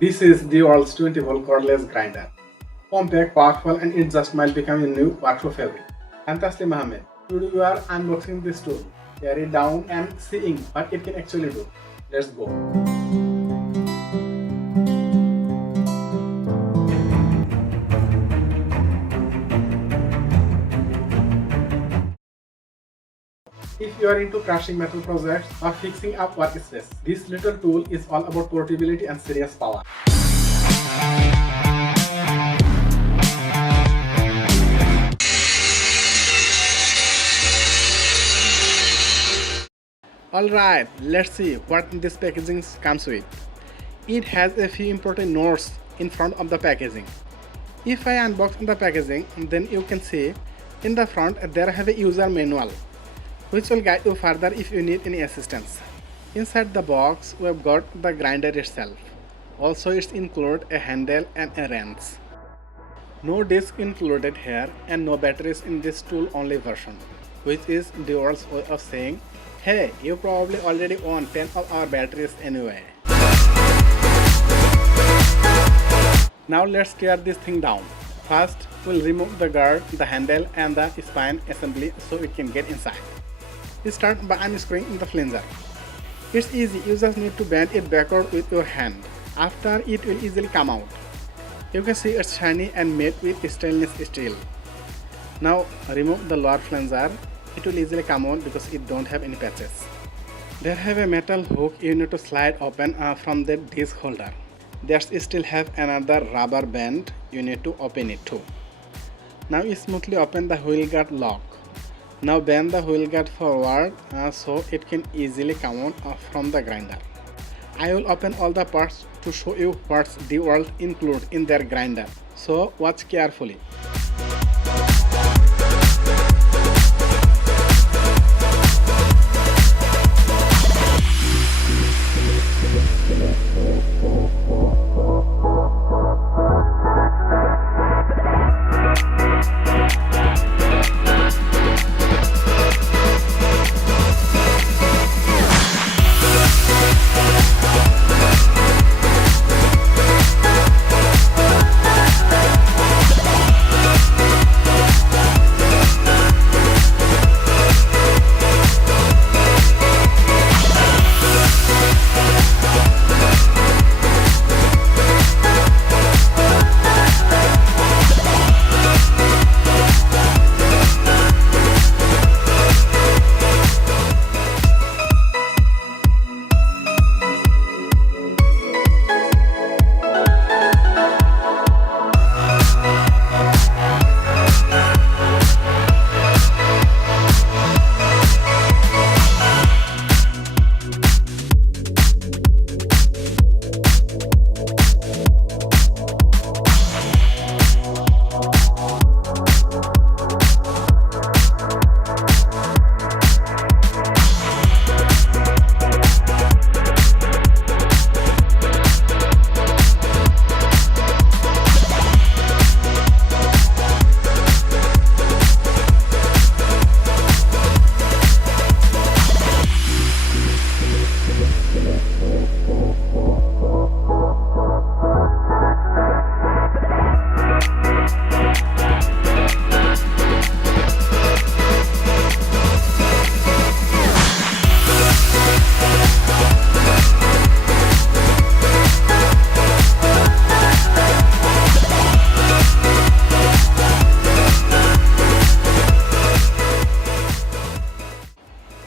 This is DeWalt 20V Cordless Grinder. Compact, powerful, and it just might become a new workflow favorite. I'm Taslim Ahmed. Today we are unboxing this tool, tear it down and seeing what it can actually do. Let's go. If you are into crafting metal projects or fixing up workspace, this little tool is all about portability and serious power. Alright, let's see what this packaging comes with. It has a few important notes in front of the packaging. If I unbox the packaging, then you can see in the front there have a user manual, which will guide you further if you need any assistance. Inside the box, we have got the grinder itself. Also, it's include a handle and a wrench. No disc included here and no batteries in this tool only version, which is DeWalt's way of saying, hey, you probably already own 10 of our batteries anyway. Now let's tear this thing down. First, we'll remove the guard, the handle and the spine assembly so it can get inside. Start by unscrewing the flanger. It's easy, you just need to bend it backward with your hand. After it will easily come out. You can see it's shiny and made with stainless steel. Now remove the lower flanger. It will easily come out because it don't have any patches. There have a metal hook you need to slide open from the disc holder. There still have another rubber band, you need to open it too. Now you smoothly open the wheel guard lock. Now bend the wheel guard forward so it can easily come out from the grinder. I will open all the parts to show you what DeWalt include in their grinder, so watch carefully.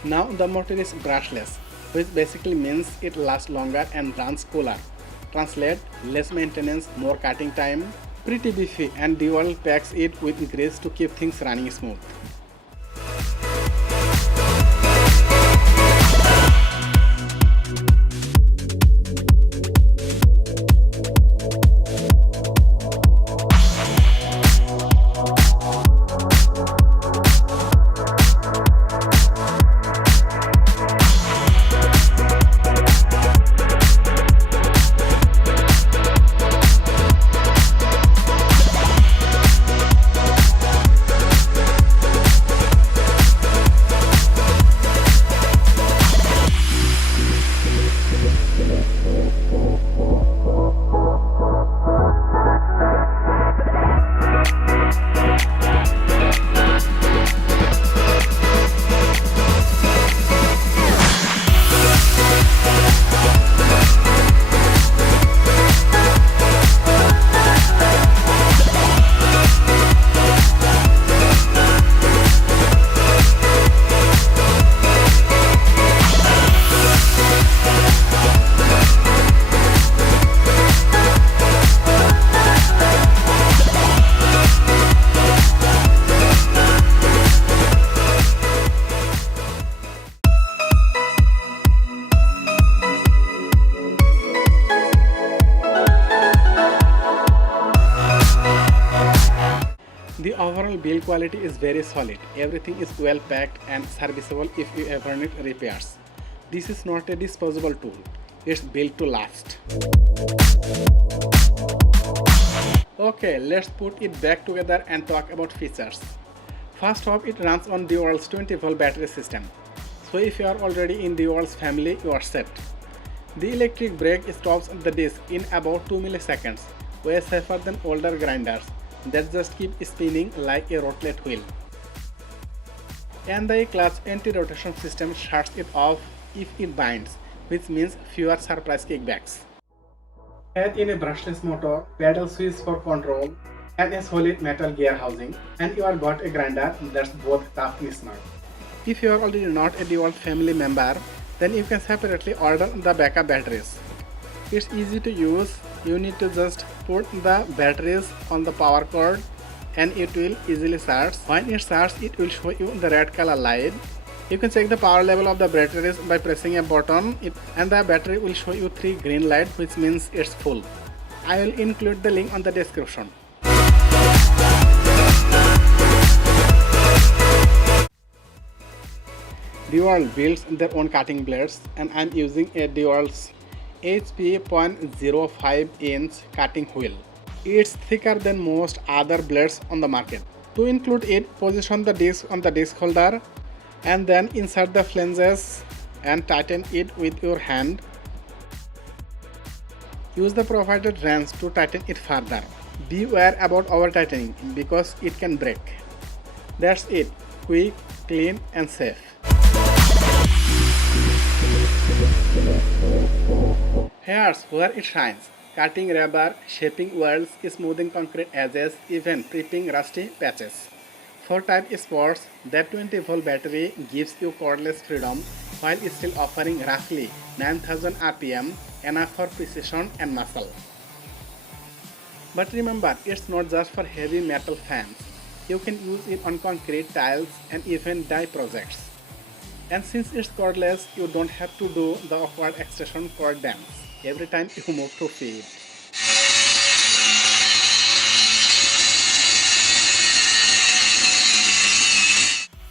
Now the motor is brushless, which basically means it lasts longer and runs cooler. Translate, less maintenance, more cutting time. Pretty beefy, and DeWalt packs it with grease to keep things running smooth. The overall build quality is very solid. Everything is well packed and serviceable if you ever need repairs. This is not a disposable tool. It's built to last. Okay, let's put it back together and talk about features. First off, it runs on DeWalt's 20V battery system. So if you are already in DeWalt's family, you are set. The electric brake stops the disc in about 2 milliseconds, way safer than older grinders that just keep spinning like a roulette wheel. And the clutch anti-rotation system shuts it off if it binds, which means fewer surprise kickbacks. Add in a brushless motor, pedal switch for control, and a solid metal gear housing, and you are got a grinder that's both tough and smart. If you are already not a DeWalt family member, then you can separately order the backup batteries. It's easy to use. You need to just put the batteries on the power cord and it will easily charge. When it charges, it will show you the red color light. You can check the power level of the batteries by pressing a button and the battery will show you 3 green lights, which means it's full. I will include the link on the description. DeWalt builds their own cutting blades and I'm using a DeWalt's HP 0.05 inch cutting wheel. It's thicker than most other blades on the market. To include it, position the disc on the disc holder and then insert the flanges and tighten it with your hand. Use the provided wrench to tighten it further. Beware about over tightening because it can break. That's it. Quick, clean and safe. Here's where it shines. Cutting rubber, shaping welds, smoothing concrete edges, even prepping rusty patches. For type sports, that 20V battery gives you cordless freedom while still offering roughly 9000 RPM, enough for precision and muscle. But remember, it's not just for heavy metal fans. You can use it on concrete, tiles and even die projects. And since it's cordless, you don't have to do the awkward extension cord dance every time you move to feed.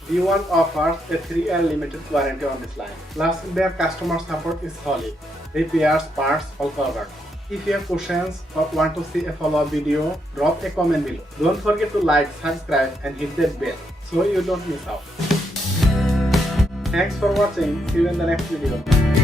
DeWalt offers a 3-year limited warranty on this line. Plus, their customer support is solid. Repairs, parts, all covered. If you have questions or want to see a follow-up video, drop a comment below. Don't forget to like, subscribe and hit that bell so you don't miss out. Thanks for watching. See you in the next video.